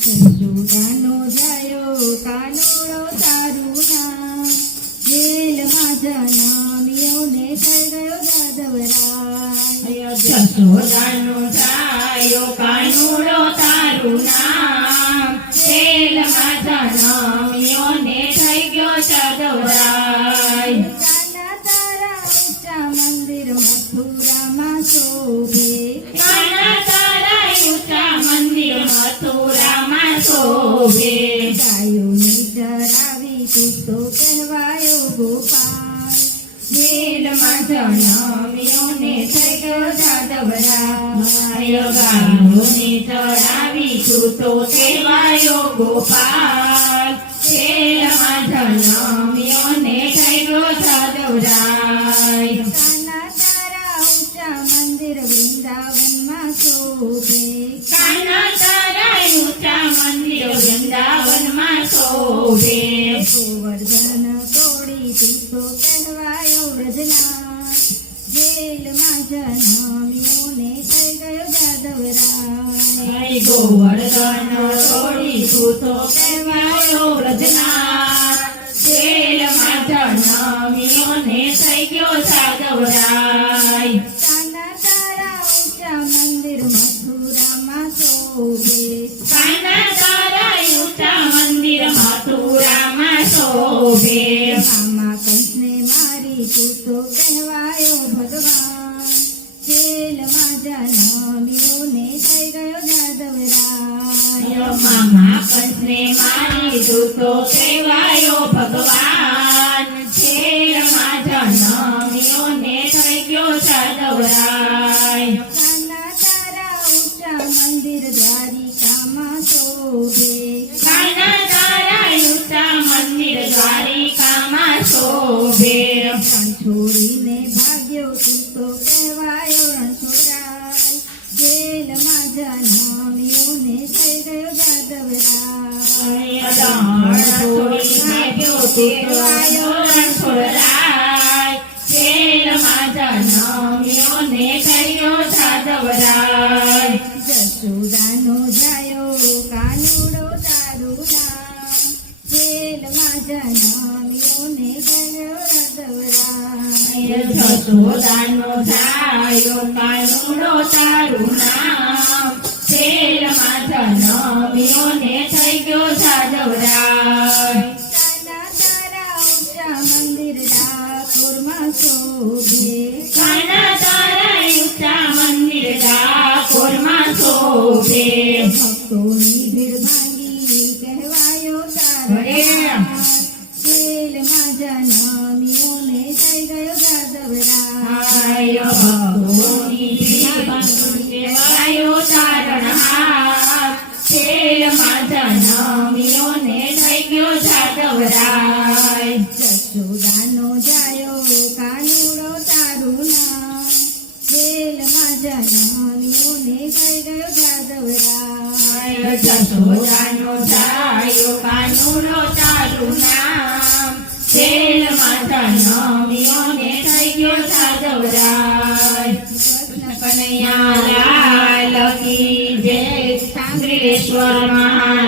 જસોદાનો જાયો કાનુડો તારું નામ, જેલમાં જન્મ્યો ને થઈ ગયો જાદવરાય. જસોદાનો જાયો કાનુડો તારું નામ, જેલમાં જન્મ્યો ને થઈ ગયો જાદવરાય. કાના તારા ઊંચા મંદિર મથુરામાં શોભે, કાના તારા ઊંચા મંદિર મથુરામાં શોભે. ગાયોને ચરાવી તું તો કહેવાયો ગોપાલ, જેલમાં જન્મ્યો ને થઈ ગયો જાદવરાય. ગાયોને ચરાવી તું તો કહેવાયો ગોપાલ, જેલમાં જન્મ્યો ને થઈ ગયો જાદવરાય. કાના તારા ઊંચા મંદિર વૃંદાવનમાં શોભે, કાના તારા ઊંચા મંદિર વૃંદાવનમાં શોભે. ગોવર્ધન તોડી તું તો કહેવાયો વ્રજનાથ, જેલમાં જન્મ્યો ને થઈ ગયો જાદવરાય. ગોવર્ધન તોડી તું તો કહેવાયો વ્રજનાથ, જેલમાં જન્મ્યો ને થઈ ગયો જાદવરાય. કાના તારા ઊંચા મંદિર મથુરામાં શોભે, કાના તારા ઊંચા મંદિર મથુરામાં શોભે. મામા કંસને મારી તું તો કહેવાયો ભગવાન, જેલમાં જન્મ્યો ને થઈ ગયો જાદવરાય. મામા કંસને મારી તું તો કહેવાયો ભગવાન, જેલમાં જન્મ્યો ને થઈ ગયો જાદવરાય. કાના તારા ઊંચા મંદિર દ્વારિકામાં શોભે, કાના તારા ઊંચા મંદિર દ્વારિકામાં શોભે. રણ છોડીને ભાગ્યો તું તો કહેવાયો રણછોડરાય, જેલમાં જન્મ્યો ને થઈ ગયો જાદવરાય. છોડી ભાગ્યો કહેવાયો રણછોડરાય, જેલમાં જન્મ્યો ને થઈ ગયો જાદવરાય. જસોદાનો જાયો કાનુડો તારું નામ, જેલમાં જન્મ્યો ને થઈ ગયો જાદવરાય. જસોદાનો જાયો કાનુડો તારું નામ, જેલમાં જન્મ્યો ને થઈ ગયો જાદવરાય. કાના તારા ઊંચા મંદિર ડાકોરમાં શોભે, કાના તારા ઊંચા મંદિર ડાકોરમાં શોભે. ભક્તોની ભીડ ભાંગી કહેવાયો તારો નાથ, જેલમાં જન્મ્યો ને થઈ ગયો જાદવરાય. ભક્તોની ભીડ ભાંગી કહેવાયો તારણહાર, જેલમાં જન્મ્યો ને થઈ ગયો જાદવરાય. જસોદાનો જાયો કાનુડો તારું નામ, જેલમાં જન્મ્યો ને થઈ ગયો જાદવરાય. જસોદાનો જાયો કાનુડો તારું નામ, જેલમાં જન્મ્યો ને થઈ ગયો જાદવરાય. કનૈયા લાલ કી જય, સાંગરેશ્વર મહા